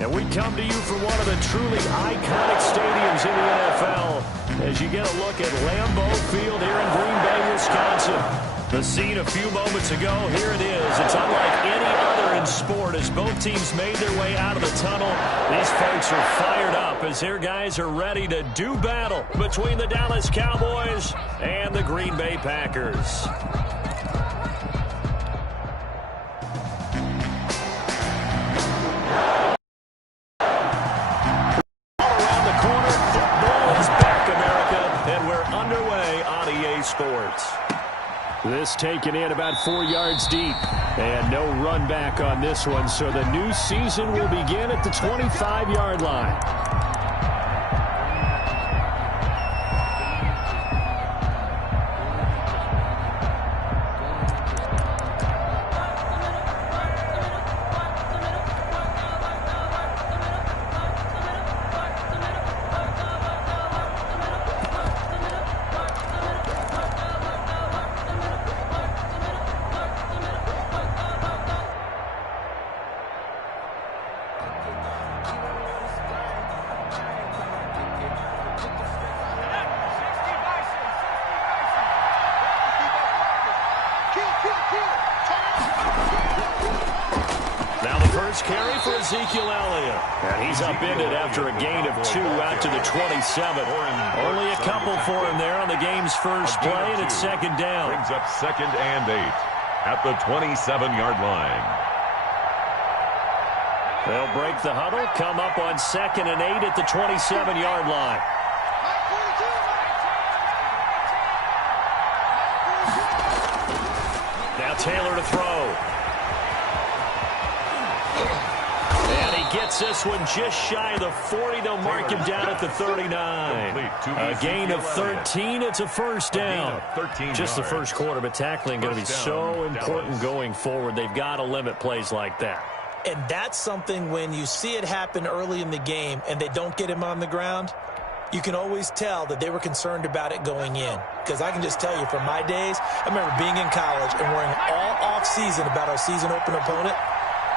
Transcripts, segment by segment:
And we come to you from one of the truly iconic stadiums in the NFL as you get a look at Lambeau Field here in Green Bay, Wisconsin. The scene a few moments ago, here it is. It's unlike any other in sport as both teams made their way out of the tunnel. These folks are fired up as their guys are ready to do battle between the Dallas Cowboys and the Green Bay Packers. Sports. This taken in about 4 yards deep. And no run back on this one, so the new season will begin at the 25-yard line. Now the first carry for Ezekiel Elliott. And he's upended after a gain of 2 out to the 27. Only a couple for him there on the game's first play, and it's second down. Brings up 2nd and 8 at the 27-yard line. They'll break the huddle, come up on 2nd and 8 at the 27-yard line. Now Taylor to throw. And he gets this one just shy of the 40. They'll mark him down at the 39. A gain of 13. It's a first down. Just the first quarter, but tackling going to be so important going forward. They've got to limit plays like that. And that's something when you see it happen early in the game and they don't get him on the ground, you can always tell that they were concerned about it going in. Because I can just tell you from my days, I remember being in college and worrying all off-season about our season opener opponent,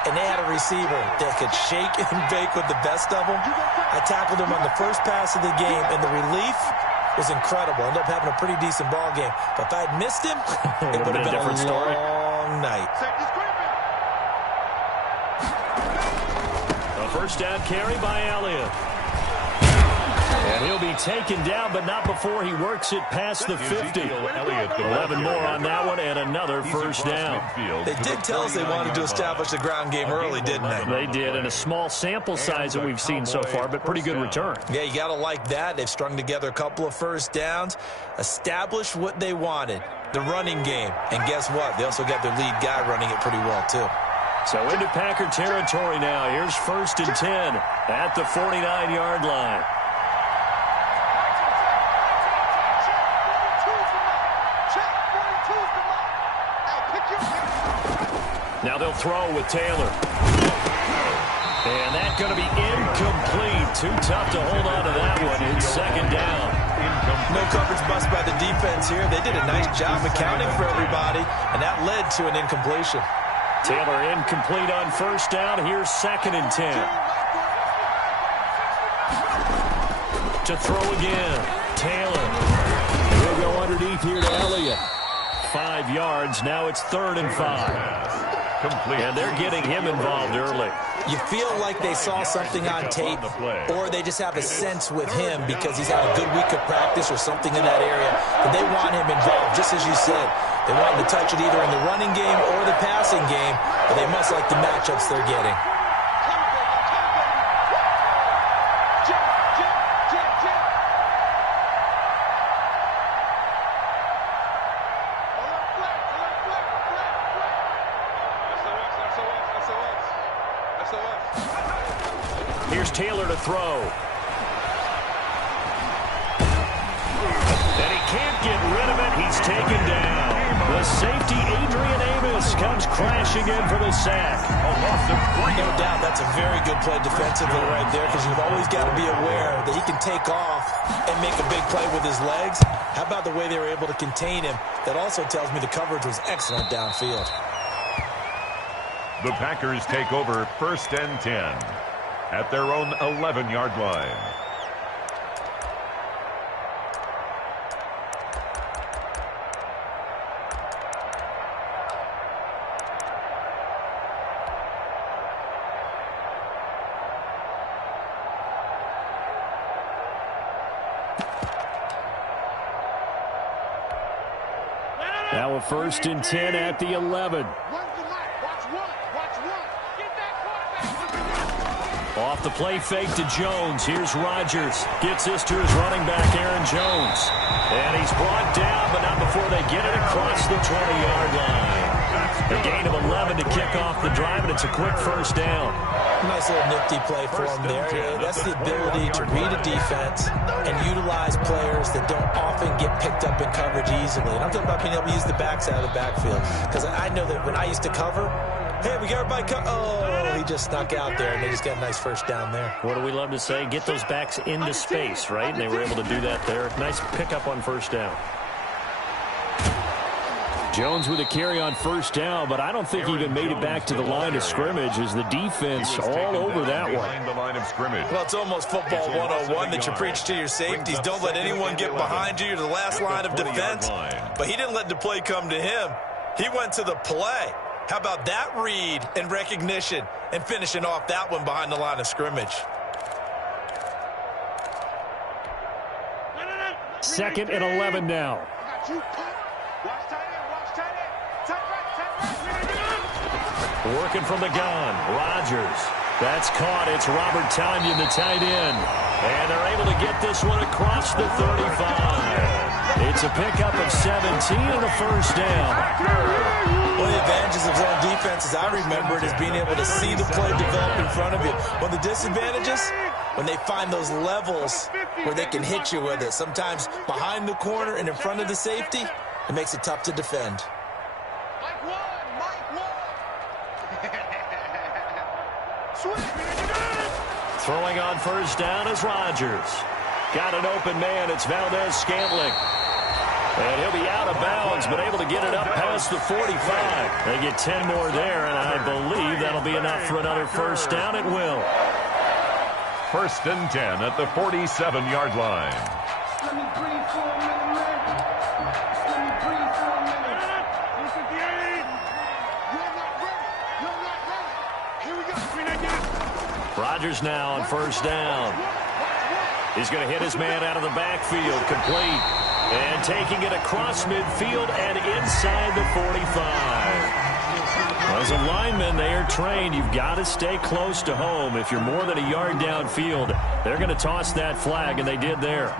and they had a receiver that could shake and bake with the best of them. I tackled him on the first pass of the game, and the relief was incredible. Ended up having a pretty decent ball game. But if I had missed him, it would have been a long night. First down carry by Elliott. And he'll be taken down, but not before he works it past the 50. 11 more on that one, and another first down. They did tell us they wanted to establish the ground game early, didn't they? They did, in a small sample size that we've seen so far, but pretty good return. Yeah, you got to like that. They've strung together a couple of first downs, established what they wanted, the running game. And guess what? They also got their lead guy running it pretty well, too. So into Packer territory now. Here's 1st and 10 at the 49-yard line. Now they'll throw with Taylor. And that's going to be incomplete. Too tough to hold on to that one. It's second down. No coverage bust by the defense here. They did a nice job accounting for everybody, and that led to an incompletion. Taylor incomplete on first down. Here's 2nd and 10. To throw again. Taylor. He'll go underneath here to Elliott. 5 yards. Now it's 3rd and 5. And they're getting him involved early. You feel like they saw something on tape, or they just have a sense with him because he's had a good week of practice or something in that area. But they want him involved, just as you said. They want him to touch it either in the running game or the passing game, but they must like the matchups they're getting. Here's Taylor to throw. And he can't get rid of it. He's taken down. The safety, Adrian Amos, comes crashing in for the sack. No doubt that's a very good play defensively right there, because you've always got to be aware that he can take off and make a big play with his legs. How about the way they were able to contain him? That also tells me the coverage was excellent downfield. The Packers take over 1st and 10. at their own 11-yard line. Now a 1st and 10 at the 11. Off the play fake to Jones. Here's Rodgers. Gets this to his running back, Aaron Jones. And he's brought down, but not before they get it across the 20-yard line. A gain of 11 to kick off the drive, and it's a quick 1st down. Nice little nifty play for him there. That's the ability to read a defense and utilize players that don't often get picked up in coverage easily. And I'm talking about being able to use the backs out of the backfield. Because I know that when I used to cover, hey, we got everybody oh, he just snuck out there, and they just got a nice 1st down there. What do we love to say? Get those backs into space, right? And they were able to do that there. Nice pickup on 1st down. Jones with a carry on 1st down, but I don't think he even made it back to the line of scrimmage as the defense all over that one. The line of scrimmage. Well, it's almost football 101 that you preach to your safeties. Don't let anyone get behind you to the last line of defense. But he didn't let the play come to him. He went to the play. How about that read and recognition and finishing off that one behind the line of scrimmage? 2nd and 11 now. Working from the gun. Rodgers. That's caught. It's Robert Tonyan, the tight end. And they're able to get this one across the 35. It's a pickup of 17 and a 1st down. One of the advantages of zone defense, as I remember it, is being able to see the play develop in front of you. One of the disadvantages, when they find those levels where they can hit you with it. Sometimes behind the corner and in front of the safety, it makes it tough to defend. Throwing on 1st down is Rodgers. Got an open man. It's Valdez-Scantling. And he'll be out of bounds, but able to get it up past the 45. They get 10 more there, and I believe that'll be enough for another 1st down. It will. 1st and 10 at the 47-yard line. Let me breathe for a minute, man. Let me breathe for a minute. You're not ready. You're not ready. Here we go. Rodgers now on 1st down. He's going to hit his man out of the backfield. Complete. And taking it across midfield and inside the 45. As a lineman, they are trained. You've got to stay close to home. If you're more than a yard downfield, they're going to toss that flag, and they did there.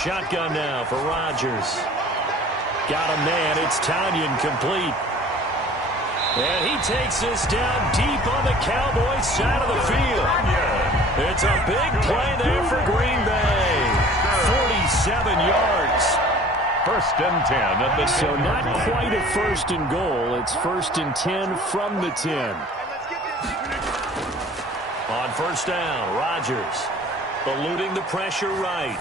Shotgun now for Rodgers. Got a man. It's Tonyan complete. And he takes this down deep on the Cowboys side of the field. It's a big play there for Green Bay. 47 yards. 1st and 10 at the 10. So not quite a 1st and goal. It's 1st and 10 from the 10. On 1st down, Rodgers eluding the pressure right.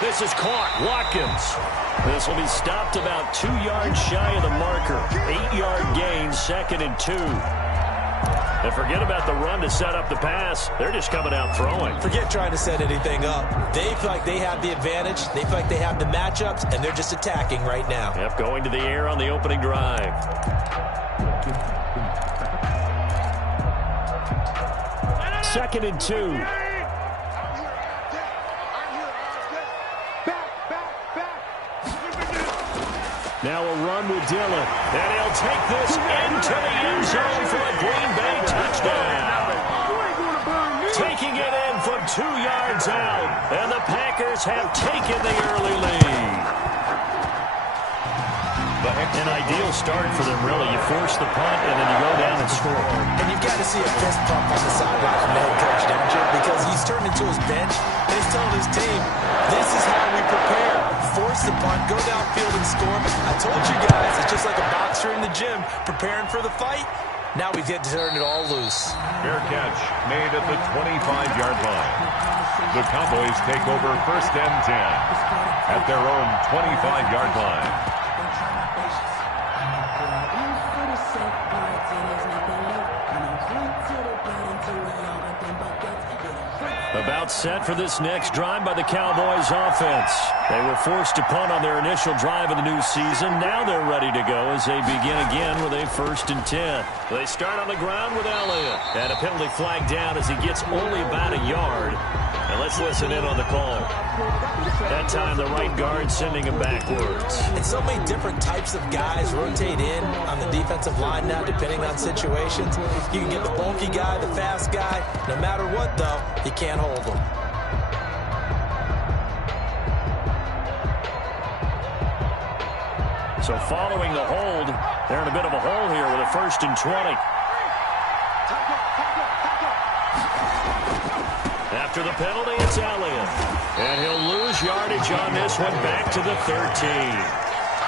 This is caught. Watkins. This will be stopped about 2 yards shy of the marker. 8-yard gain, 2nd and 2. And forget about the run to set up the pass. They're just coming out throwing. Forget trying to set anything up. They feel like they have the advantage. They feel like they have the matchups, and they're just attacking right now. Yep, going to the air on the opening drive. Second and 2. Now a run with Dillon. And he'll take this into the end zone for a Green Bay touchdown. Taking it in from 2 yards out. And the Packers have taken the early lead. An ideal start for them, really. You force the punt, and then you go down and score. And you've got to see a fist pump on the sideline from the head coach, don't you? Because he's turned into his bench, and he's telling his team, this is how we prepare. force the punt, go downfield and score. I told you guys, it's just like a boxer in the gym preparing for the fight. Now we get to turn it all loose. Fair catch made at the 25-yard line. The Cowboys take over 1st and 10 at their own 25-yard line. About set for this next drive by the Cowboys offense. They were forced to punt on their initial drive of the new season. Now they're ready to go as they begin again with a 1st and 10. They start on the ground with Elliott. And a penalty flag down as he gets only about a yard. And let's listen in on the call. That time the right guard sending him backwards. And so many different types of guys rotate in on the defensive line now depending on situations. You can get the bulky guy, the fast guy. No matter what, though, you can't hold him. So following the hold, they're in a bit of a hole here with a 1st and 20. After the penalty, it's Elliott. And he'll lose yardage on this one back to the 13.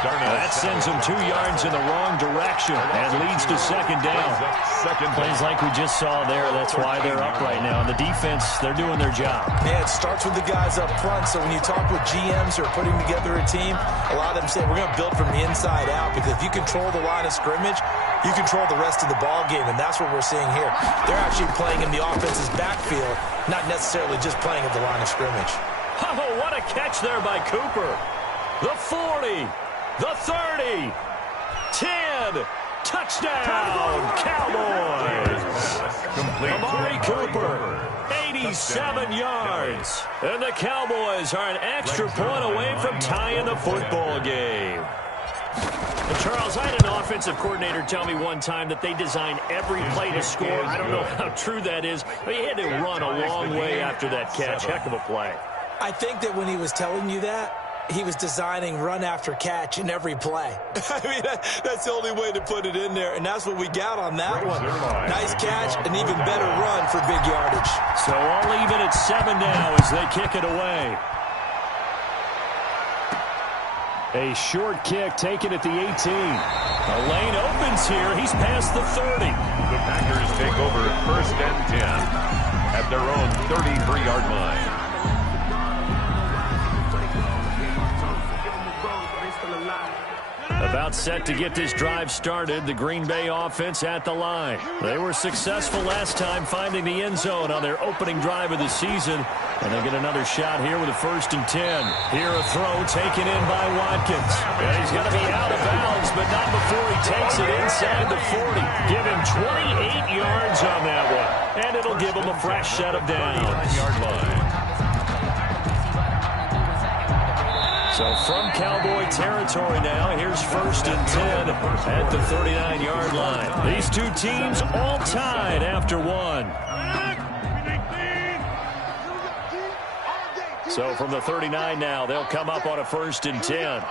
That sends him 2 yards in the wrong direction and leads to 2nd down. Plays like we just saw there. That's why they're up right now. And the defense, they're doing their job. Yeah, it starts with the guys up front. So when you talk with GMs who are putting together a team, a lot of them say we're going to build from the inside out because if you control the line of scrimmage, you control the rest of the ball game, and that's what we're seeing here. They're actually playing in the offense's backfield, not necessarily just playing at the line of scrimmage. Oh, what a catch there by Cooper. The 40, the 30, 10, touchdown, Cowboys. Amari Cooper, 87 yards. And the Cowboys are an extra point away from tying the football game. And Charles, I had an offensive coordinator tell me one time that they design every play to score. I don't know how true that is, but he had to run a long way after that catch. Heck of a play. I think that when he was telling you that, he was designing run after catch in every play. I mean, that's the only way to put it in there, and that's what we got on that one. Nice catch, an even better run for big yardage. So all even at 7 now as they kick it away. A short kick taken at the 18. A lane opens here. He's past the 30. The Packers take over 1st and 10 at their own 33-yard line. About set to get this drive started, the Green Bay offense at the line. They were successful last time finding the end zone on their opening drive of the season. And they get another shot here with a 1st and 10. Here a throw taken in by Watkins. And he's going to be out of bounds, but not before he takes it inside the 40. Give him 28 yards on that one. And it'll give him a fresh set of downs. Yard line. So from Cowboy territory now, here's 1st and 10 at the 39-yard line. These two teams all tied after one. So from the 39 now, they'll come up on a 1st and 10.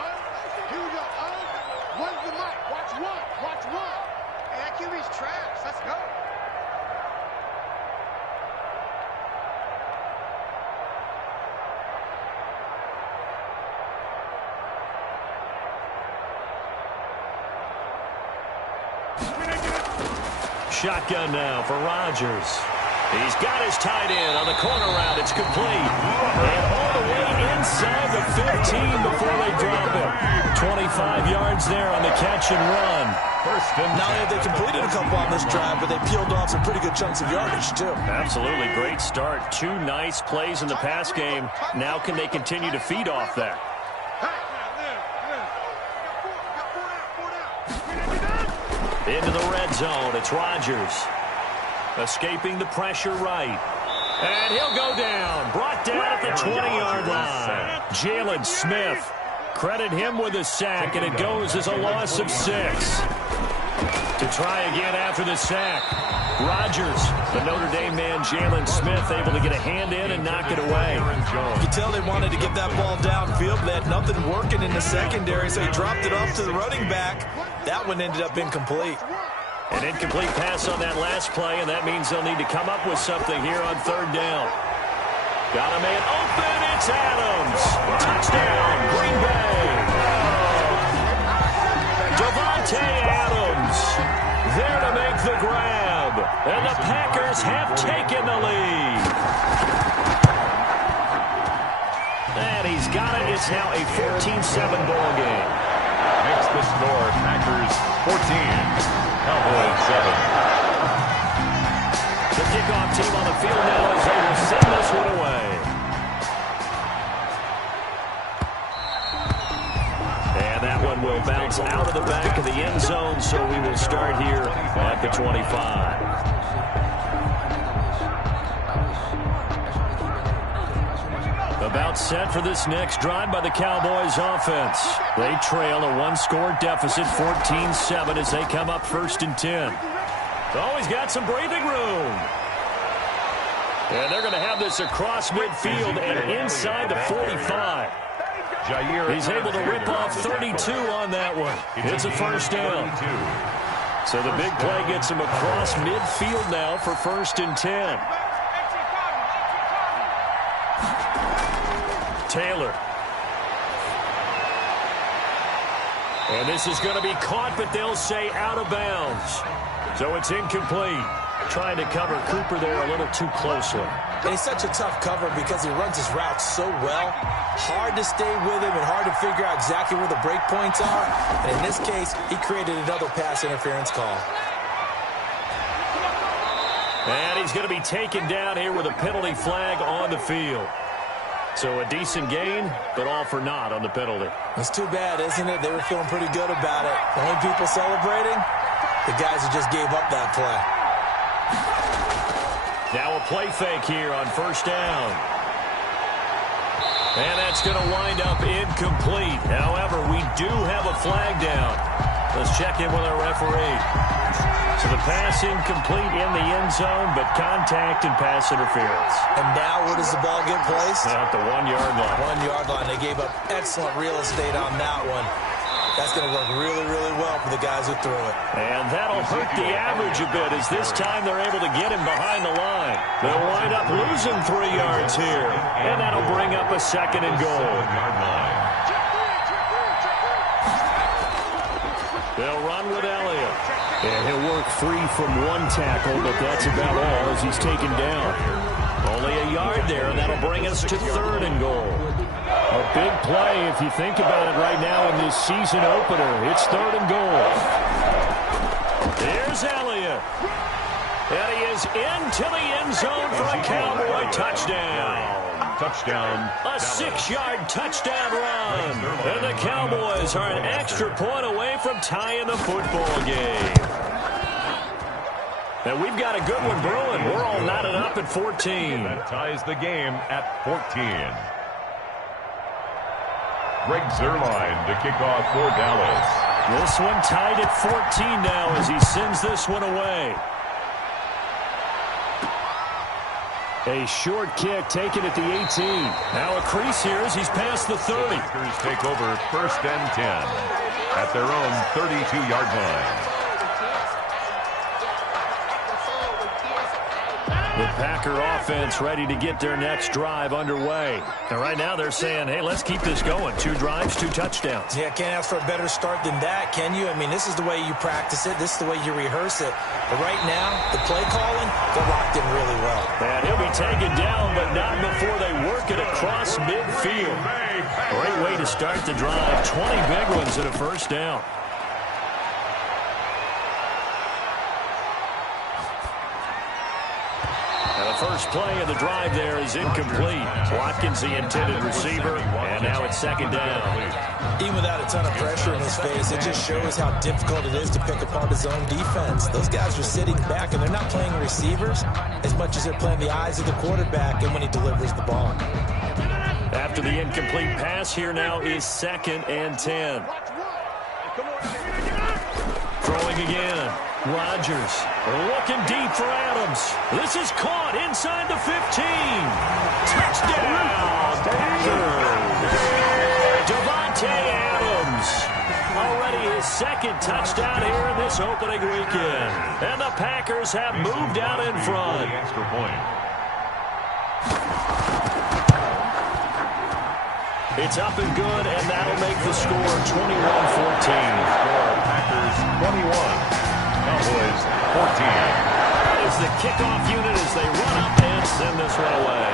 Shotgun now for Rodgers. He's got his tight end on the corner route. It's complete. And all the way inside the 15 before they drop it. 25 yards there on the catch and run. Not only have they completed a couple on this drive, but they peeled off some pretty good chunks of yardage, too. Absolutely. Great start. 2 nice plays in the pass game. Now can they continue to feed off that? Into the red zone. It's Rodgers. Escaping the pressure right. And he'll go down. Brought down at the 20-yard line. Jalen Smith. Credit him with a sack, and it goes as a loss of 6. To try again after the sack. Rodgers, the Notre Dame man, Jalen Smith, able to get a hand in and knock it away. You can tell they wanted to get that ball downfield. They had nothing working in the secondary, so he dropped it off to the running back. That one ended up incomplete. An incomplete pass on that last play, and that means they'll need to come up with something here on 3rd down. Got a man open. It's Adams. Touchdown, Green Bay. Davante Adams there to make the grab. And the Packers have taken the lead. And he's got it. It's now a 14-7 ball game. Makes the score Packers 14, Cowboys 7. The kickoff team on the field now as they will send this one away. And that one will bounce out of the back of the end zone, so we will start here at the 25. About set for this next drive by the Cowboys offense. They trail a one-score deficit, 14-7, as they come up 1st and 10. Oh, he's got some breathing room. And they're going to have this across midfield and inside the 45. He's able to rip off 32 on that one. It's a first down. So the big play gets him across midfield now for 1st and 10. Taylor. And this is going to be caught, but they'll say out of bounds. So it's incomplete. Trying to cover Cooper there a little too closely. And he's such a tough cover because he runs his route so well. Hard to stay with him and hard to figure out exactly where the break points are. And in this case, he created another pass interference call. And he's going to be taken down here with a penalty flag on the field. So a decent gain, but all for naught on the penalty. It's too bad, isn't it? They were feeling pretty good about it. The only people celebrating, the guys who just gave up that play. Now a play fake here on 1st down. And that's going to wind up incomplete. However, we do have a flag down. Let's check in with our referee. So the pass incomplete in the end zone, but contact and pass interference. And now where does the ball get placed? At the 1-yard line. 1-yard line. They gave up excellent real estate on that one. That's going to work really, really well for the guys who threw it. And that'll hurt the average a bit as this time they're able to get him behind the line. They'll wind up losing 3 yards here. And that'll bring up a 2nd and goal. They'll run with Elliott. And he'll work free from one tackle, but that's about all as he's taken down. Only a yard there, and that'll bring us to 3rd and goal. A big play if you think about it right now in this season opener. It's 3rd and goal. Here's Elliott. And he is into the end zone for a Cowboy touchdown. Touchdown. A 6-yard touchdown run. And the Cowboys are an extra point away from tying the football game. And we've got a good one brewing. We're all knotted up at 14. That ties the game at 14. Greg Zuerlein to kick off for Dallas. This one tied at 14 now as he sends this one away. A short kick taken at the 18. Now a crease here as he's past the 30. The Packers take over 1st and 10 at their own 32-yard line. The Packer offense ready to get their next drive underway. And right now they're saying, hey, let's keep this going. 2 drives, 2 touchdowns. Yeah, can't ask for a better start than that, can you? I mean, this is the way you practice it. This is the way you rehearse it. But right now, the play calling, they're locked in really well. And he'll be taken down, but not before they work it across midfield. Great way to start the drive. 20 big ones and a 1st down. First play of the drive there is incomplete. Watkins, the intended receiver, and now it's 2nd down. Even without a ton of pressure in his face, it just shows how difficult it is to pick apart his own defense. Those guys are sitting back, and they're not playing receivers as much as they're playing the eyes of the quarterback and when he delivers the ball. After the incomplete pass, here now is 2nd and 10. Throwing again. Rodgers looking deep for Adams. This is caught inside the 15. Touchdown! Davante Adams. Already his 2nd touchdown here in this opening weekend. And the Packers have moved out in front. Extra point. It's up and good, and that'll make the score 21-14. Score Packers 21, Cowboys 14. That is the kickoff unit as they run up and send this one away.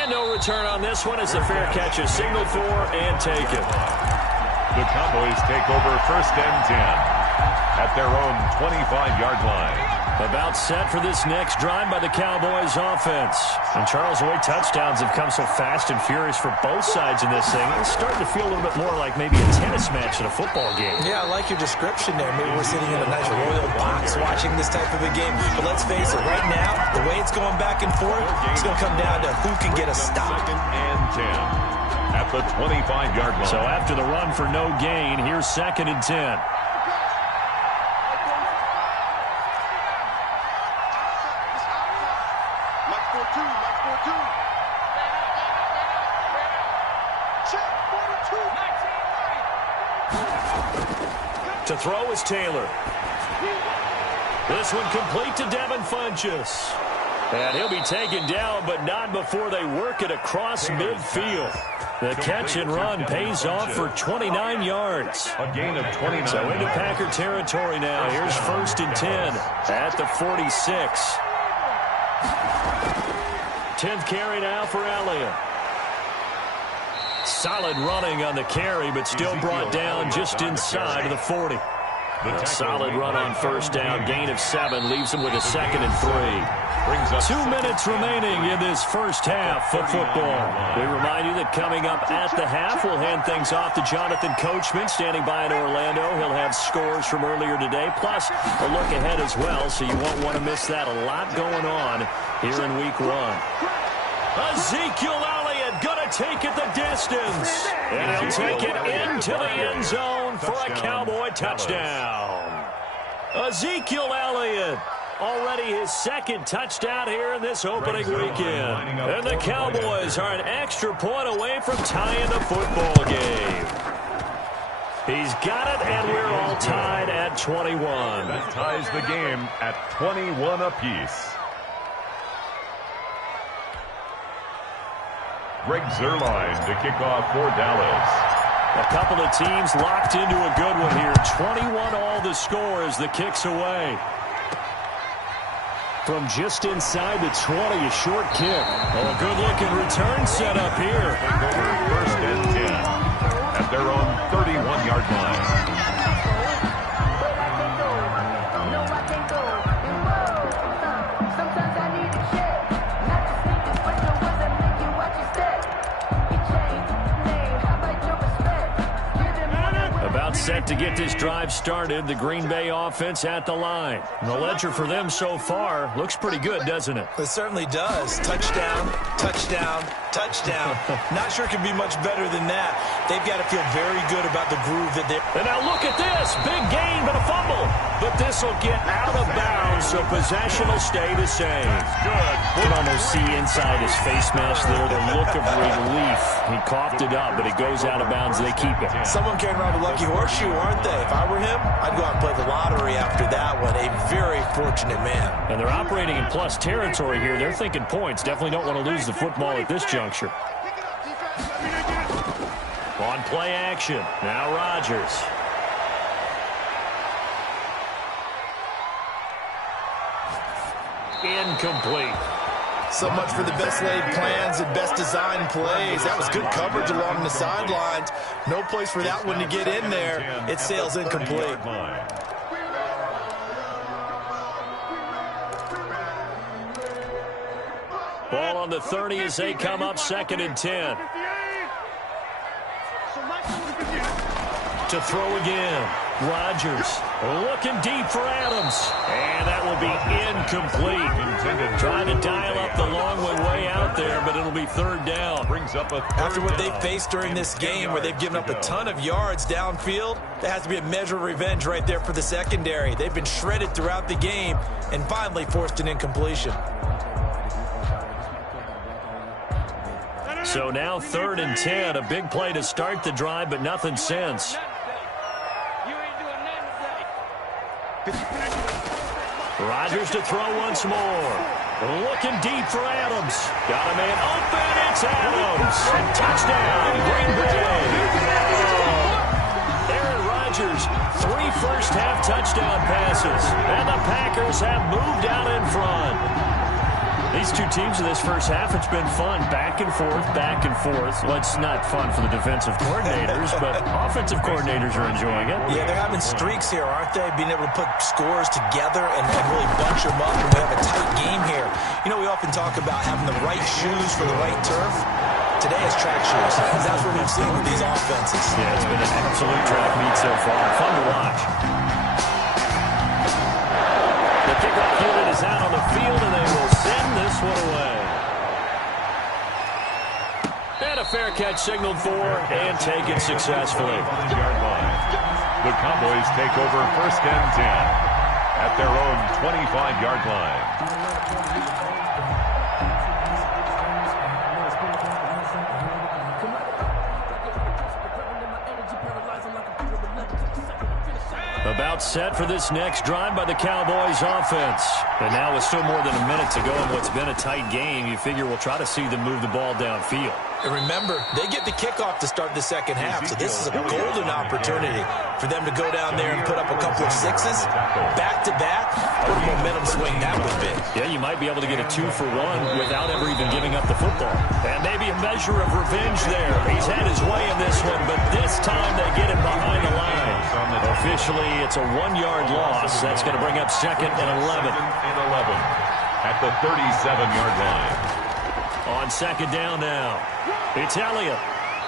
And no return on this one as the fair catch is signaled for and taken. The Cowboys take over 1st and 10 at their own 25-yard line. About set for this next drive by the Cowboys offense. And Charles, the way touchdowns have come so fast and furious for both sides in this thing, it's starting to feel a little bit more like maybe a tennis match at a football game. Yeah, I like your description there. Maybe we're sitting in a nice royal box watching this type of a game. But let's face it, right now, the way it's going back and forth, it's going to come down to who can get a stop. 2nd and 10 at the 25-yard line. So after the run for no gain, here's 2nd and 10. To throw is Taylor. This one complete to Devin Funchess. And he'll be taken down, but not before they work it across midfield. The catch and run pays off for 29 yards. A gain of 29. So into Packer territory now. Here's 1st and 10 at the 46. 10th carry now for Elliott. Solid running on the carry, but still brought down just inside of the 40. A solid run on 1st down. Gain of 7 leaves him with a 2nd and 3. 2 minutes remaining in this first half of football. We remind you that coming up at the half, we'll hand things off to Jonathan Coachman, standing by in Orlando. He'll have scores from earlier today, plus a look ahead as well, so you won't want to miss that. A lot going on here in Week 1. Ezekiel Elliott going to take it the distance. And he'll take it into the end zone for a Cowboy touchdown. Ezekiel Elliott, already his 2nd touchdown here in this opening weekend. And the Cowboys are an extra point away from tying the football game. He's got it, and we're all tied at 21. That ties the game at 21 apiece. Greg Zuerlein to kick off for Dallas. A couple of teams locked into a good one here. 21 all the score as the kick's away. From just inside the 20, a short kick. Oh, a good-looking return set up here. Take over 1st and 10 at their own 31-yard line. Set to get this drive started. The Green Bay offense at the line. And the ledger for them so far looks pretty good, doesn't it? It certainly does. Touchdown, touchdown, touchdown. Not sure it can be much better than that. They've got to feel very good about the groove that they're... And now look at this. Big gain, but a fumble. But this will get out of bounds, so possession will stay the same. Good. You can almost see inside his face mask there the look of relief. He coughed it up, but it goes out of bounds. They keep it. Someone carrying around a lucky horseshoe, aren't they? If I were him, I'd go out and play the lottery after that one. A very fortunate man. And they're operating in plus territory here. They're thinking points. Definitely don't want to lose the football at this juncture. On play action. Now Rodgers. Incomplete. So much for the best laid plans and best designed plays. That was good coverage along the sidelines. No place for that one to get in there. It sails incomplete. Ball on the 30 as they come up 2nd and 10. To throw again. Rodgers looking deep for Adams. And that will be incomplete. Trying to dial up the long way out there, but it'll be 3rd down. After what they've faced during this game where they've given up a ton of yards downfield, there has to be a measure of revenge right there for the secondary. They've been shredded throughout the game and finally forced an incompletion. So now 3rd and 10. A big play to start the drive, but nothing since. Rodgers to throw once more. Looking deep for Adams. Got a man open. It's Adams. Touchdown, Green Bay. Aaron Rodgers, 3 first-half touchdown passes. And the Packers have moved out in front. These two teams in this first half, it's been fun. Back and forth, back and forth. Well, it's not fun for the defensive coordinators, but offensive coordinators are enjoying it. Yeah, they're having streaks here, aren't they? Being able to put scores together and really bunch them up, and we have a tight game here. You know, we often talk about having the right shoes for the right turf. Today is track shoes. That's what we've seen with these offenses. Yeah, it's been an absolute track meet so far. Fun to watch. The kickoff unit is out on the field, and they will send this one away. And a fair catch signaled for and taken successfully. The Cowboys take over 1st and 10 at their own 25-yard line. About set for this next drive by the Cowboys offense. And now with still more than a minute to go in what's been a tight game, you figure we'll try to see them move the ball downfield. And remember, they get the kickoff to start the second half, so this is a golden opportunity for them to go down there and put up a couple of sixes back-to-back. What a momentum swing that would be. Yeah, you might be able to get a 2-for-1 without ever even giving up the football. And maybe a measure of revenge there. He's had his way in this one, but this time they get him behind the line. Officially, it's a 1-yard loss. That's going to bring up 2nd and 11. At the 37-yard line. On 2nd down now, it's Elliott.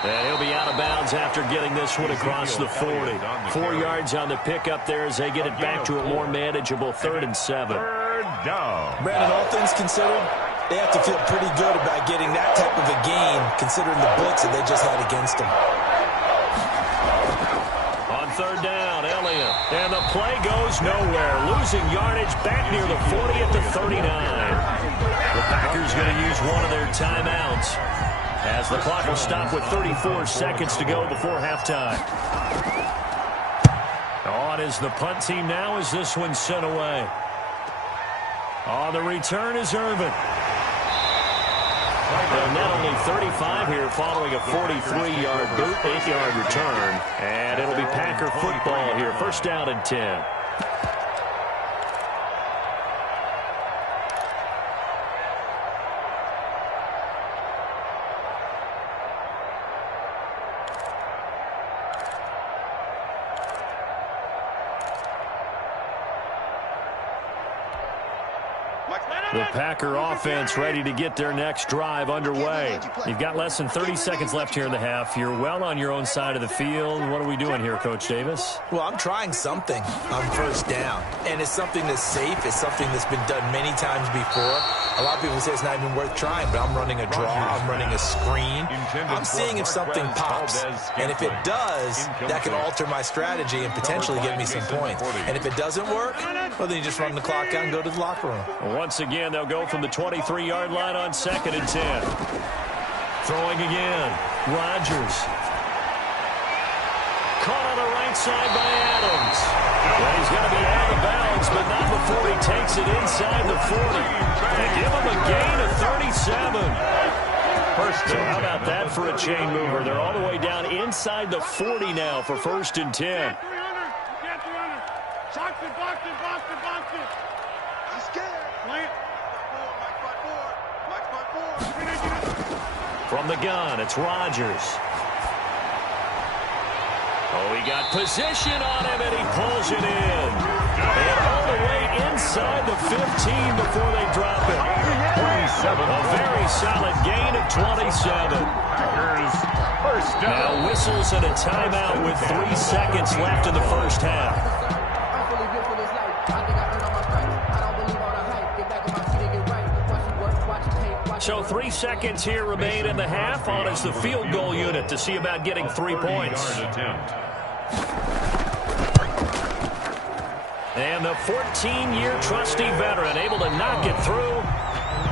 And he'll be out of bounds after getting this one across the 40. 4 yards on the pickup there as they get it back to a more manageable 3rd and 7. Third down. Brandon, all things considered, they have to feel pretty good about getting that type of a gain, considering the blitz that they just had against them. On 3rd down, Elliott. And the play goes nowhere. Losing yardage back near the 40 at the 39. The Packers going to use one of their timeouts as the clock will stop with 34 seconds to go before halftime. On is the punt team now as this one's sent away. On the return is Irvin. And now only 35 here following a 43-yard boot, 8-yard return. And it'll be Packer football here. 1st down and 10. The Packer offense ready to get their next drive underway. You've got less than 30 seconds left here in the half. You're well on your own side of the field. What are we doing here, Coach Davis? Well, I'm trying something on 1st down, and it's something that's safe. It's something that's been done many times before. A lot of people say it's not even worth trying, but I'm running a draw. I'm running a screen. I'm seeing if something pops, and if it does, that can alter my strategy and potentially get me some points. And if it doesn't work, well, then you just run the clock out and go to the locker room. Once again, they'll go from the 23-yard line on 2nd and 10. Throwing again. Rodgers. Caught on the right side by Adams. Well, he's going to be out of bounds, but not before he takes it inside the 40. And give him a gain of 37. So how about that for a chain mover? They're all the way down inside the 40 now for 1st and 10. From the gun, it's Rodgers. Oh, he got position on him, and he pulls it in. And all the way inside the 15 before they drop it. 27. A very solid gain of 27. Packers 1st down. Now whistles and a timeout with 3 seconds left in the 1st half. So 3 seconds here remain in the half. On is the field goal unit to see about getting 3 points. And the 14-year trusty veteran able to knock it through.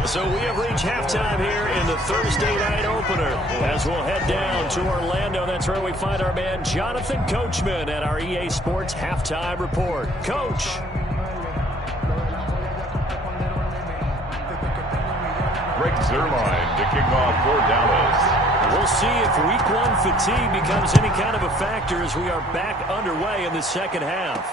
So we have reached halftime here in the Thursday night opener. As we'll head down to Orlando, that's where we find our man Jonathan Coachman at our EA Sports Halftime Report. Coach. Greg Zuerlein to kick off for Dallas. We'll see if week one fatigue becomes any kind of a factor as we are back underway in the second half.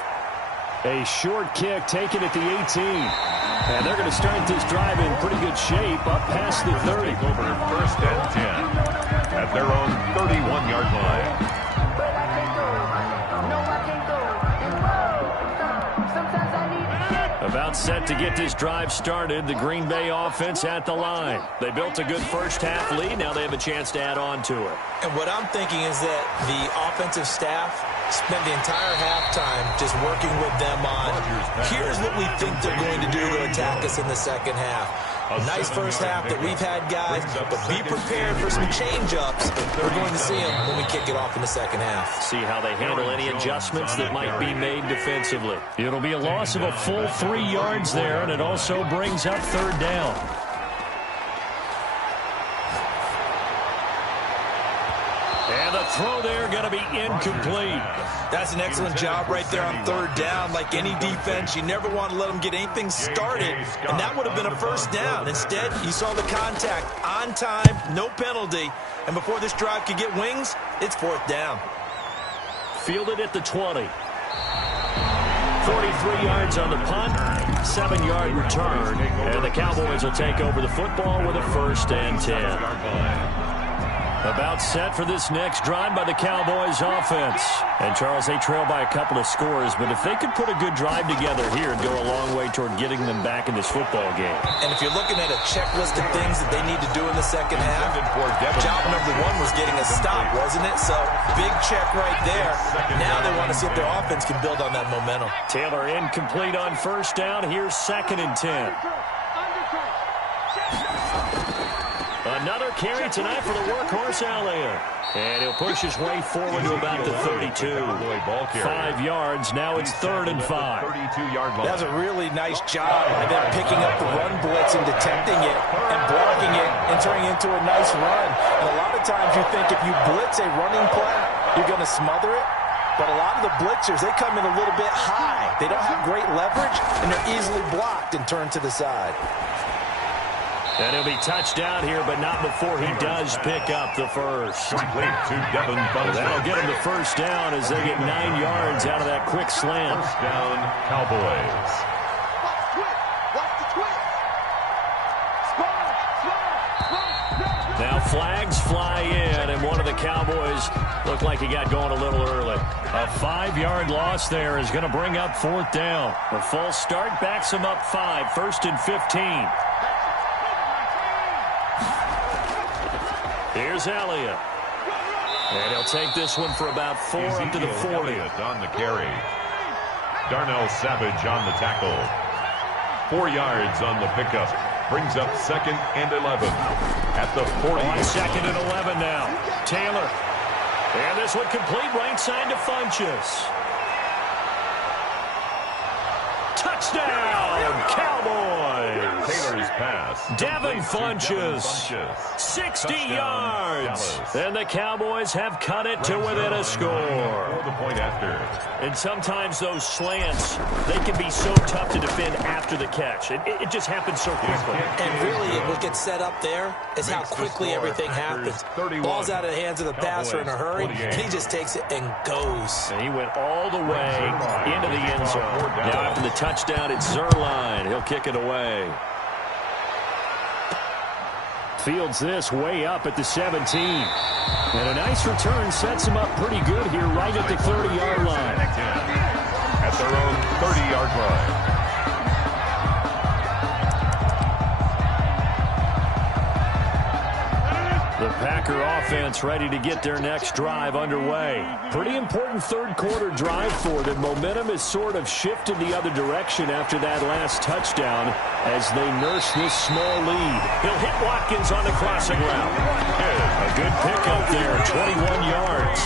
A short kick taken at the 18. And they're going to start this drive in pretty good shape up past the 30. Over first and 10 at their own 31-yard line. About set to get this drive started, the Green Bay offense at the line. They built a good first half lead. Now they have a chance to add on to it. And what I'm thinking is that the offensive staff spent the entire halftime just working with them on, here's what we think they're going to do to attack us in the second half. Nice first half that we've had, guys, but be prepared for some change-ups. We're going to see them when we kick it off in the second half. See how they handle any adjustments that might be made defensively. It'll be a loss of a full 3 yards there, and it also brings up third down. And the throw there going to be incomplete. That's an excellent job right there on third down. Like any defense, you never want to let them get anything started, and that would have been a first down. Instead, you saw the contact on time, no penalty, and before this drive could get wings, it's fourth down. Fielded at the 20. 43 yards on the punt, 7-yard return, and the Cowboys will take over the football with a first and 10. About set for this next drive by the Cowboys offense. And, Charles, they trail by a couple of scores, but if they could put a good drive together here and go a long way toward getting them back in this football game. And if you're looking at a checklist of things that they need to do in the second half, job number one was getting a stop, wasn't it? So, big check right there. Now they want to see if their offense can build on that momentum. Taylor incomplete on first down. Here's second and 10. Another carry tonight for the workhorse Elliott. And he'll push his way forward to about the 32. 5 yards. Now it's third and 5. 32-yard line. That was a really nice job by them picking up the run blitz and detecting it and blocking it and turning it into a nice run. And a lot of times you think if you blitz a running play, you're going to smother it. But a lot of the blitzers, they come in a little bit high. They don't have great leverage, and they're easily blocked and turned to the side. And he'll be touched down here, but not before he does pick up the first. Complete to Devin Funchess. That'll get him the first down as they get 9 yards out of that quick slant. First down, Cowboys. Now flags fly in, and one of the Cowboys looked like he got going a little early. A 5-yard loss there is going to bring up fourth down. A false start backs him up 5, first and 15. Here's Elliott. And he'll take this one for about 4 up to the 40. Elliott on the carry. Darnell Savage on the tackle. 4 yards on the pickup. Brings up second and 11 at the 40. On second and 11 now. Taylor. And this one complete right side to Funchess. Touchdown, Cowboys. Taylor's pass. Devin Funchess. 60 yards. And the Cowboys have cut it to within a score. For the point after. And sometimes those slants, they can be so tough to defend after the catch. It just happens so quickly. And really, what gets set up there is how quickly everything happens. Ball's out of the hands of the passer in a hurry, and he just takes it and goes. And he went all the way into the end zone. Now after the touchdown, it's Zuerlein. He'll kick it away. Fields this way up at the 17. And a nice return sets him up pretty good here right at the 30-yard line. At their own 30-yard line. The Packer offense ready to get their next drive underway. Pretty important third quarter drive for them. Momentum has sort of shifted the other direction after that last touchdown as they nurse this small lead. He'll hit Watkins on the crossing route. A good pickup there, 21 yards.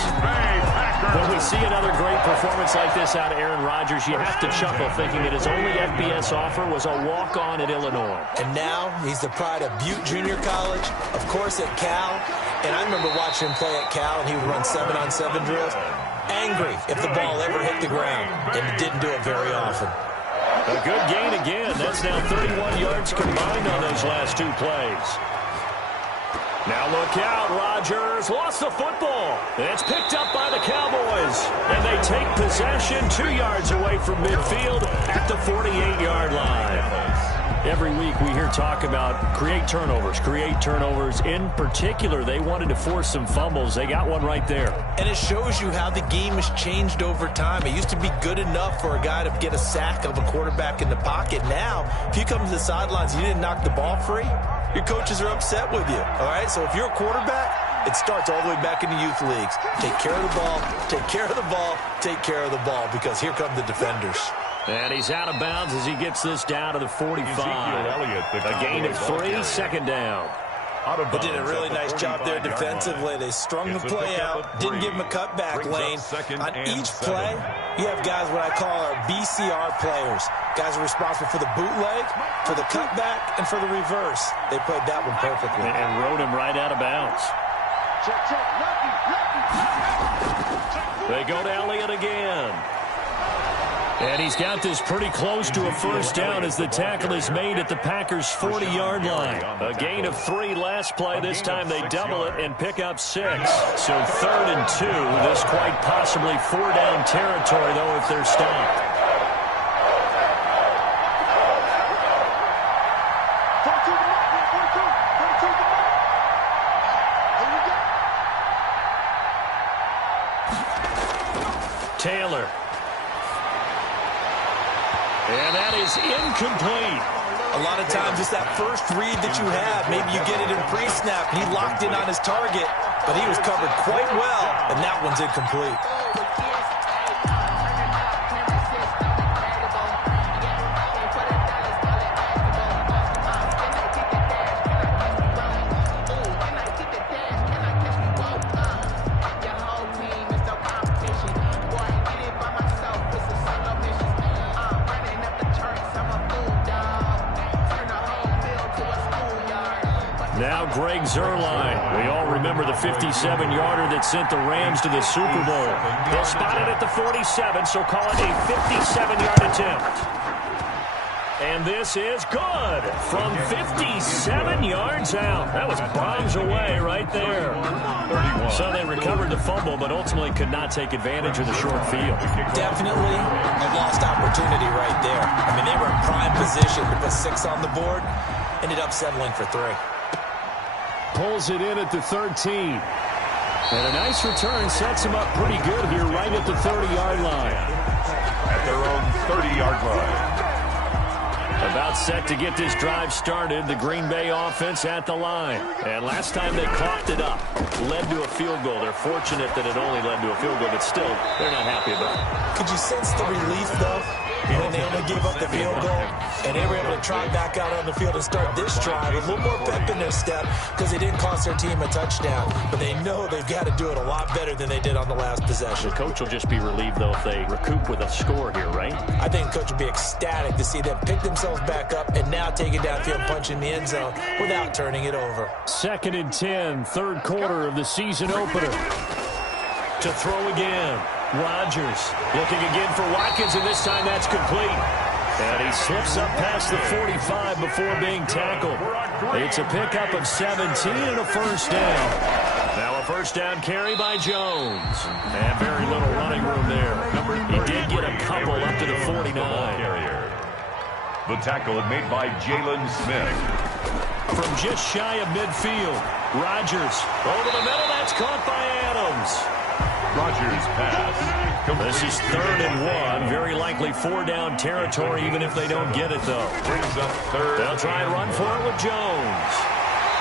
When we see another great performance like this out of Aaron Rodgers, you have to chuckle thinking that his only FBS offer was a walk-on at Illinois. And now he's the pride of Butte Junior College, of course at Cal. And I remember watching him play at Cal, and he would run 7-on-7 drills. Angry if the ball ever hit the ground, and he didn't do it very often. A good gain again. That's now 31 yards combined on those last 2 plays. Now look out. Rodgers lost the football. It's picked up by the Cowboys. And they take possession 2 yards away from midfield at the 48-yard line. Every week we hear talk about create turnovers. In particular, they wanted to force some fumbles. They got one right there. And it shows you how the game has changed over time. It used to be good enough for a guy to get a sack of a quarterback in the pocket. Now, if you come to the sidelines and you didn't knock the ball free, your coaches are upset with you. All right, so if you're a quarterback, it starts all the way back in the youth leagues. Take care of the ball, take care of the ball, take care of the ball, because here come the defenders. And he's out of bounds as he gets this down to the 45. A gain of 3, second down. They did a really nice job there defensively. They strung the play out, didn't give him a cutback lane. On each play, you have guys what I call our BCR players. Guys are responsible for the bootleg, for the cutback, and for the reverse. They played that one perfectly. And rode him right out of bounds. They go to Elliott again. And he's got this pretty close to a first down as the tackle is made at the Packers' 40-yard line. A gain of 3 last play. This time they double it and pick up 6. So 3rd and 2. This quite possibly 4-down territory, though, if they're stopped. Taylor. And that is incomplete. A lot of times it's that first read that you have. Maybe you get it in pre-snap. He locked in on his target, but he was covered quite well, and that one's incomplete. Now Greg Zuerlein. We all remember the 57-yarder that sent the Rams to the Super Bowl. They'll spot it at the 47, so call it a 57-yard attempt. And this is good from 57 yards out. That was bombs away right there. So they recovered the fumble, but ultimately could not take advantage of the short field. Definitely a lost opportunity right there. I mean, they were in prime position to put 6 on the board. Ended up settling for 3. Pulls it in at the 13. And a nice return sets him up pretty good here right at the 30-yard line. At their own 30-yard line. About set to get this drive started. The Green Bay offense at the line. And last time they coughed it up. Led to a field goal. They're fortunate that it only led to a field goal, but still, they're not happy about it. Could you sense the relief, though? When they only gave up the field goal, and they were able to trot back out on the field and start this drive a little more pep in their step because they didn't cost their team a touchdown. But they know they've got to do it a lot better than they did on the last possession. The coach will just be relieved, though, if they recoup with a score here, right? I think the coach will be ecstatic to see them pick themselves back up and now take it downfield, punch in the end zone without turning it over. 2nd and 10, 3rd quarter of the season opener. To throw again. Rodgers looking again for Watkins, and this time that's complete. And he slips up past the 45 before being tackled. It's a pickup of 17 and a first down. Now a first down carry by Jones. And very little running room there. He did get a couple up to the 49. The tackle made by Jalen Smith. From just shy of midfield, Rodgers over the middle. That's caught by Adams. Rodgers pass. This is 3rd and 1. Very likely 4-down territory, even if they don't get it, though. Brings up 3rd. They'll try and run for it with Jones.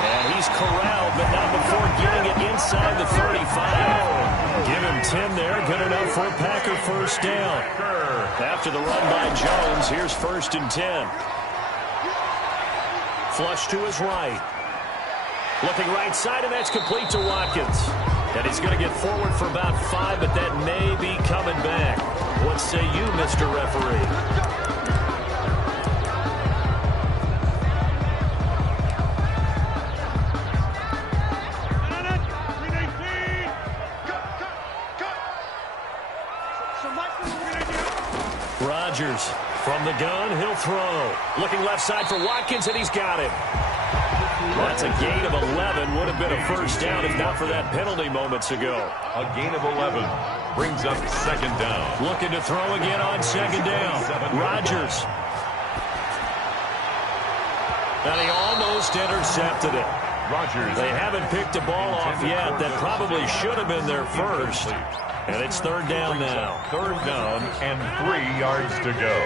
And he's corralled, but not before getting it inside the 35. Give him 10 there. Good enough for a Packer first down. After the run by Jones, here's 1st and 10. Flush to his right. Looking right side, and that's complete to Watkins. And he's going to get forward for about 5, but that may be coming back. What say you, Mr. Referee? Rodgers from the gun. He'll throw. Looking left side for Watkins, and he's got it. That's a gain of 11. Would have been a first down if not for that penalty moments ago. A gain of 11 brings up second down. Looking to throw again on second down. Rodgers. And he almost intercepted it. Rodgers. They haven't picked a ball off yet. That probably should have been their first. And it's third down now. Third down and 3 yards to go.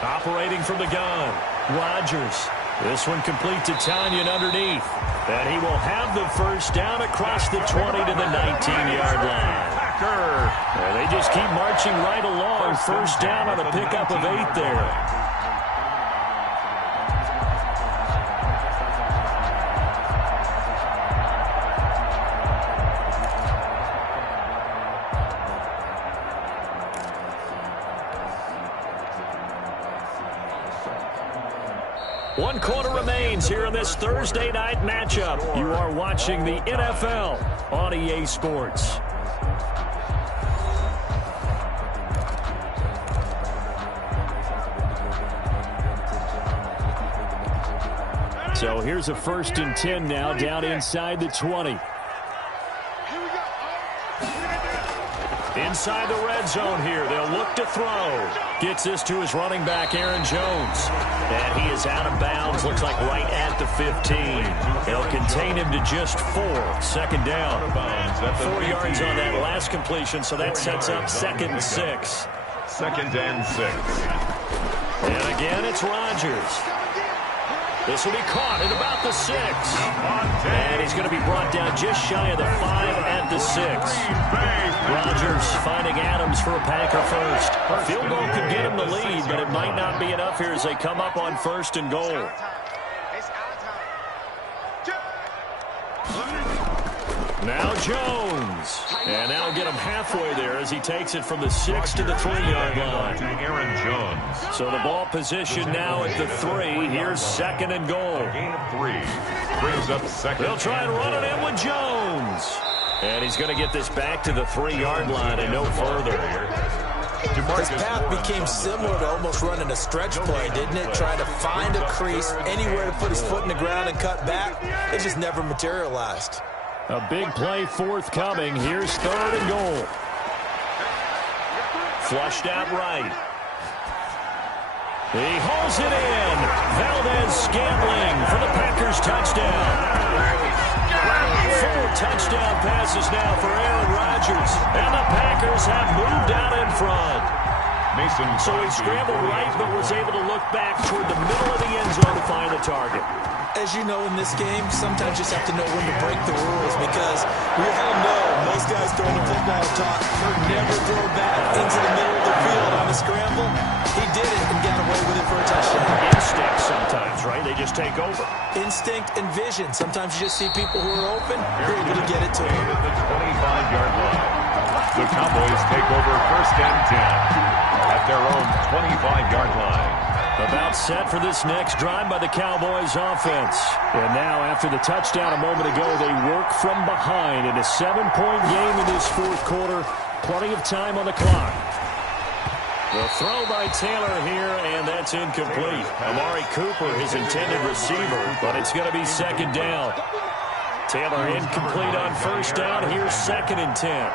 Operating from the gun. Rodgers. This one complete to Tanyan underneath. And he will have the first down across the 20 to the 19-yard line. And they just keep marching right along. First down on a pickup of 8 there. One quarter remains here in this Thursday night matchup. You are watching the NFL on EA Sports. So here's a 1st and 10 now down inside the 20. Inside the red zone here. They'll look to throw. Gets this to his running back, Aaron Jones. And he is out of bounds. Looks like right at the 15. They'll contain him to just 4. Second down. 4 yards on that last completion, so that sets up 2nd and 6. 2nd and 6. And again, it's Rodgers. This will be caught at about the 6. And he's going to be brought down just shy of the 5 at the 6. Rodgers finding Adams for a Packer first. Field goal could get him the lead, but it might not be enough here as they come up on 1st and goal. Now Jones. And that'll get him halfway there as he takes it from the 6 to the 3-yard line. To Aaron Jones. So the ball position now at the 3. Here's 2nd and goal. Gain of 3 brings up 2nd. They'll try and run it in with Jones. And he's going to get this back to the 3-yard line and no further. His path became similar to almost running a stretch play, didn't it? Trying to find a crease, anywhere to put his foot in the ground and cut back. It just never materialized. A big play forthcoming. Here's 3rd and goal. Flushed out right. He hauls it in. Valdez-Scantling for the Packers touchdown. 4 touchdown passes now for Aaron Rodgers. And the Packers have moved out in front. So he scrambled right but was able to look back toward the middle of the end zone to find the target. As you know, in this game, sometimes you just have to know when to break the rules because we all know most guys throwing the football talk never throw back into the middle of the field on a scramble. He did it and got away with it for a touchdown. Instinct sometimes, right? They just take over. Instinct and vision. Sometimes you just see people who are open, you're able to get it to them. At the 25-yard line. The Cowboys take over 1st and 10 at their own 25-yard line. About set for this next drive by the Cowboys offense. And now after the touchdown a moment ago, they work from behind in a 7-point game in this 4th quarter. Plenty of time on the clock. The throw by Taylor here, and that's incomplete. Amari Cooper, his intended receiver, but it's going to be 2nd down. Taylor incomplete on 1st down. Here's 2nd and 10.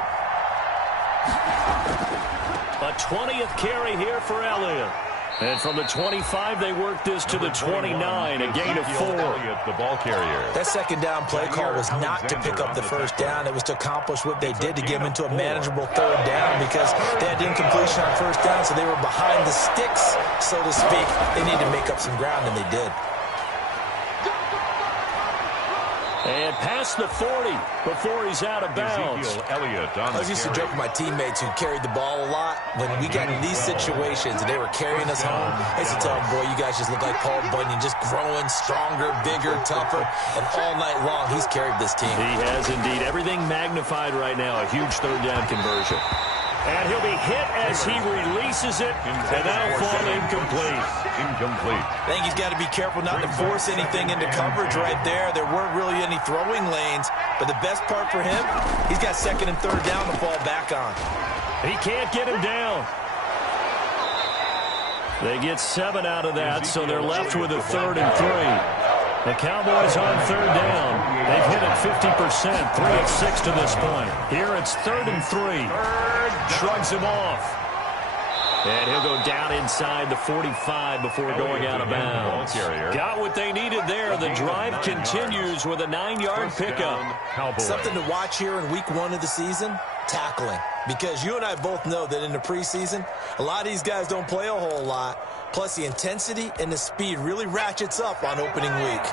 A 20th carry here for Elliott. And from the 25, they work this to the 29, a gain of 4. The ball carrier. That 2nd down play call was not to pick up the 1st down. It was to accomplish what they did to get them into a manageable 3rd down because they had incompletion on 1st down, so they were behind the sticks, so to speak. They needed to make up some ground, and they did. And past the 40 before he's out of bounds. I was used to joke with my teammates who carried the ball a lot. When we got in these situations and they were carrying us home, I used to tell them, boy, you guys just look like Paul Bunyan, just growing stronger, bigger, tougher. And all night long, he's carried this team. He has indeed. Everything magnified right now. A huge 3rd down conversion. And he'll be hit as he releases it, and that'll fall incomplete. I think he's got to be careful not to force anything into coverage right there. There weren't really any throwing lanes, but the best part for him, he's got second and third down to fall back on. He can't get him down. They get 7 out of that, so they're left with a 3rd and 3. The Cowboys on 3rd down. They've hit it 50%, 3 of 6 to this point. Here it's 3rd and 3. Shrugs him off. And he'll go down inside the 45 before going out of bounds. Got what they needed there. The drive continues with a 9-yard pickup. Something to watch here in week 1 of the season, tackling. Because you and I both know that in the preseason, a lot of these guys don't play a whole lot. Plus, the intensity and the speed really ratchets up on opening week.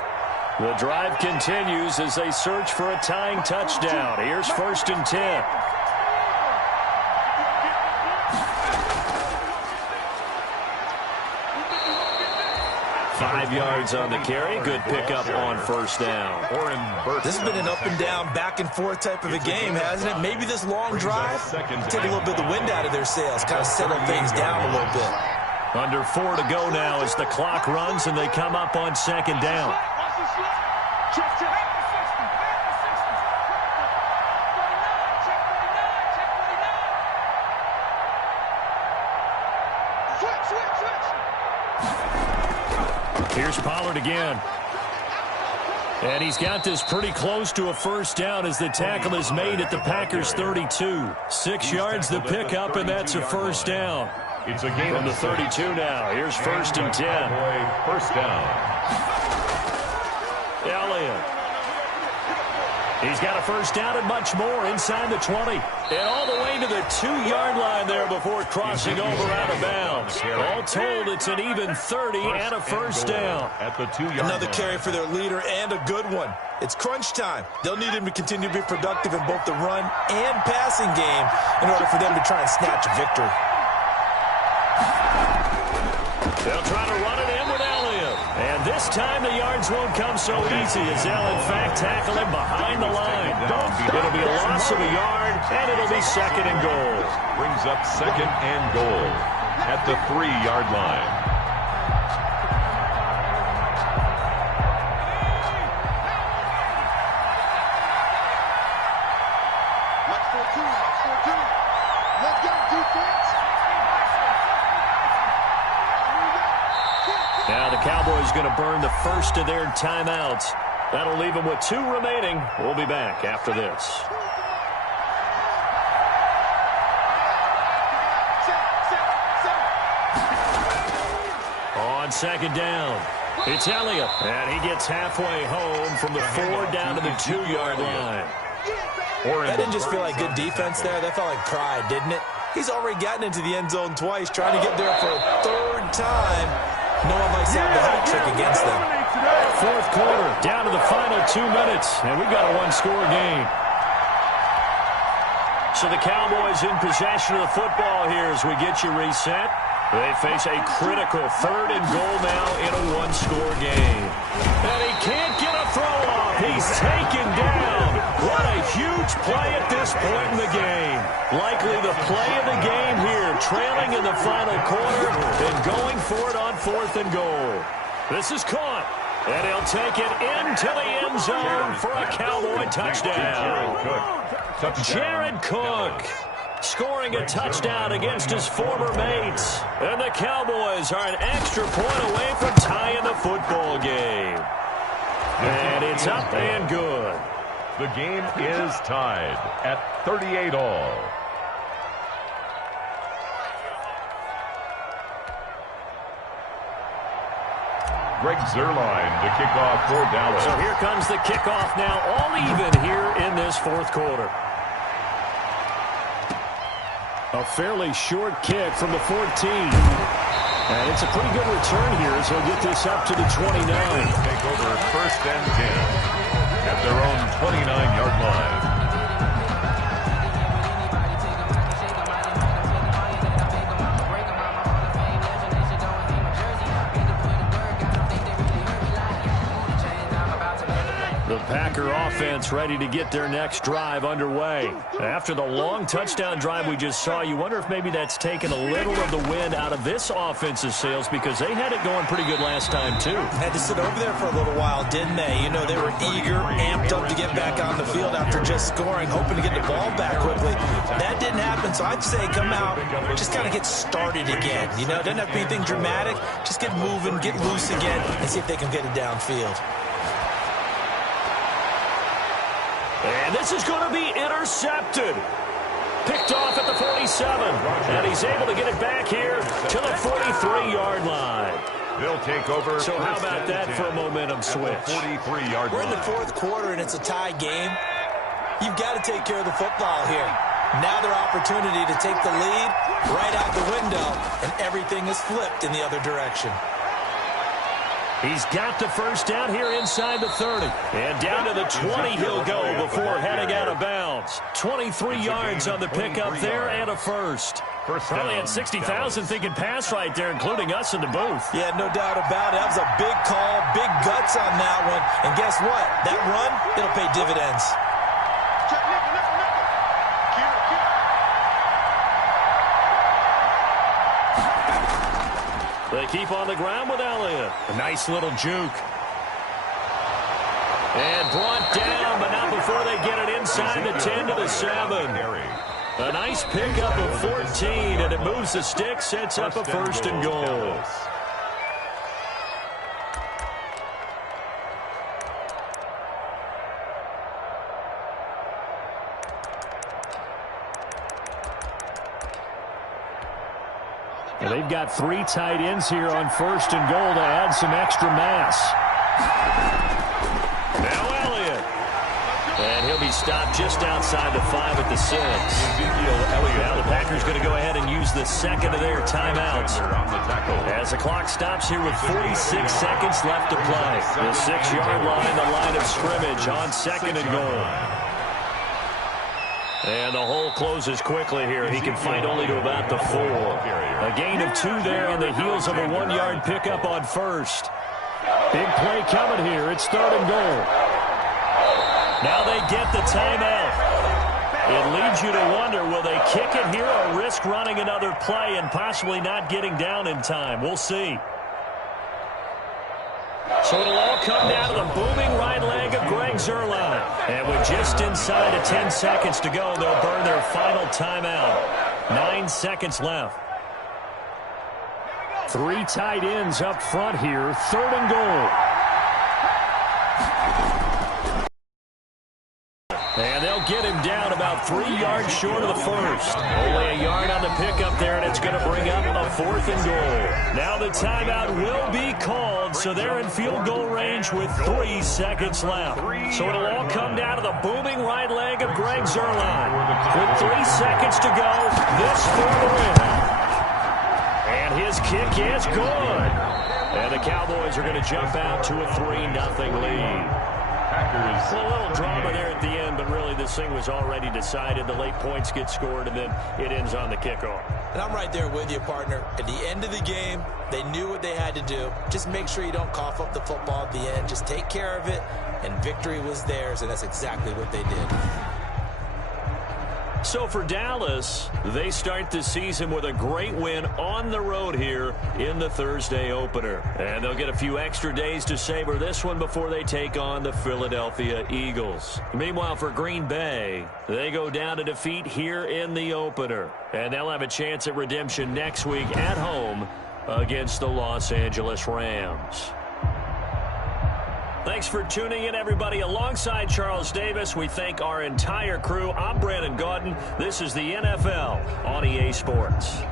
The drive continues as they search for a tying touchdown. Here's 1st and 10. Five yards on the carry. Good pickup on 1st down. This has been an up-and-down, back-and-forth type of a game, hasn't it? Maybe this long drive take a little bit of the wind out of their sails, kind of settle things down a little bit. Under 4 to go now as the clock runs and they come up on 2nd down. Here's Pollard again. And he's got this pretty close to a 1st down as the tackle is made at the Packers' 32. 6 yards the pickup, and that's a 1st down. It's a game from the 32 now. Here's 1st and 10. 1st down. Elliott. He's got a 1st down and much more inside the 20. And all the way to the 2-yard line there before crossing over out of bounds. All told, it's an even 30 and a 1st down. At the 2-yard line. Another carry for their leader and a good one. It's crunch time. They'll need him to continue to be productive in both the run and passing game in order for them to try and snatch a victory. They'll try to run it in with Elliott. And this time the yards won't come so easy as they'll in fact tackle him behind the line. It'll be a loss of a yard, and it'll be 2nd and goal. Brings up 2nd and goal at the 3-yard line. Let's go, defense. Now the Cowboys going to burn the first of their timeouts. That'll leave them with 2 remaining. We'll be back after this. On 2nd down, it's Elliott. And he gets halfway home from the 4 down to the 2-yard line. That didn't just feel like good defense there. That felt like pride, didn't it? He's already gotten into the end zone twice, trying to get there for a 3rd time. No one likes to have the hat trick against them. 4th quarter, down to the final 2 minutes, and we've got a 1-score game. So the Cowboys in possession of the football here as we get you reset. They face a critical 3rd and goal now in a 1-score game. And he can't get a throw off. He's taken down. What a huge play at this point in the game. Likely the play of the game here, trailing in the final quarter and going for it on 4th and goal. This is caught, and he'll take it into the end zone for a Cowboy touchdown. Jared Cook scoring a touchdown against his former mates. And the Cowboys are an extra point away from tying the football game. And it's up and good. The game is tied at 38 all. Greg Zuerlein to kick off for Dallas. So here comes the kickoff now, all even here in this 4th quarter. A fairly short kick from the 14. And it's a pretty good return here as they'll get this up to the 29. Take over 1st and 10 at their own 29-yard line. offense ready to get their next drive underway. After the long touchdown drive we just saw, you wonder if maybe that's taken a little of the wind out of this offense's sails, because they had it going pretty good last time too. Had to sit over there for a little while, didn't they? You know, they were eager, amped up to get back on the field after just scoring, hoping to get the ball back quickly. That didn't happen, so I'd say come out, just kind of get started again. You know, it doesn't have to be anything dramatic. Just get moving, get loose again, and see if they can get it downfield. And this is going to be intercepted. Picked off at the 47. And he's able to get it back here to the 43-yard line. They'll take over. So how about that for a momentum switch? 43-yard line. We're in the fourth quarter, and it's a tie game. You've got to take care of the football here. Now their opportunity to take the lead right out the window, and everything is flipped in the other direction. He's got the first down here inside the 30. And down to the 20 he'll go before heading out of bounds. 23 yards on the pickup there and a first. Probably had 60,000 thinking pass right there, including us in the booth. Yeah, no doubt about it. That was a big call, big guts on that one. And guess what? That run, it'll pay dividends. They keep on the ground with Elliott. A nice little juke. And brought down, but not before they get it inside the 10 to the 7. A nice pickup of 14, and it moves the stick, sets up a first and goal. And they've got 3 tight ends here on first and goal to add some extra mass. Now Elliott. And he'll be stopped just outside the 5 at the 6. Now the Packers going to go ahead and use the second of their timeouts. As the clock stops here with 46 seconds left to play. The 6-yard line, the line of scrimmage on second and goal. And the hole closes quickly here. He can fight only to about the 4. A gain of 2 there on the heels of a 1-yard pickup on first. Big play coming here. It's third and goal. Now they get the timeout. It leads you to wonder, will they kick it here or risk running another play and possibly not getting down in time? We'll see. So it'll all come down to the booming right leg of Greg Zuerlein. And with just inside of 10 seconds to go, they'll burn their final timeout. 9 seconds left. 3 tight ends up front here. Third and goal. And they'll get him down about 3 yards short of the first. Only a yard on the pickup there, and it's going to bring up a 4th and goal. Now the timeout will be called, so they're in field goal range with 3 seconds left. So it'll all come down to the booming right leg of Greg Zuerlein. With 3 seconds to go, this for the win. And his kick is good. And the Cowboys are going to jump out to a 3-0 lead. Well, a little drama there at the end, but really this thing was already decided. The late points get scored, and then it ends on the kickoff. And I'm right there with you, partner. At the end of the game, they knew what they had to do. Just make sure you don't cough up the football at the end. Just take care of it, and victory was theirs, and that's exactly what they did. So for Dallas, they start the season with a great win on the road here in the Thursday opener. And they'll get a few extra days to savor this one before they take on the Philadelphia Eagles. Meanwhile, for Green Bay, they go down to defeat here in the opener. And they'll have a chance at redemption next week at home against the Los Angeles Rams. Thanks for tuning in, everybody. Alongside Charles Davis, we thank our entire crew. I'm Brandon Gaudin. This is the NFL on EA Sports.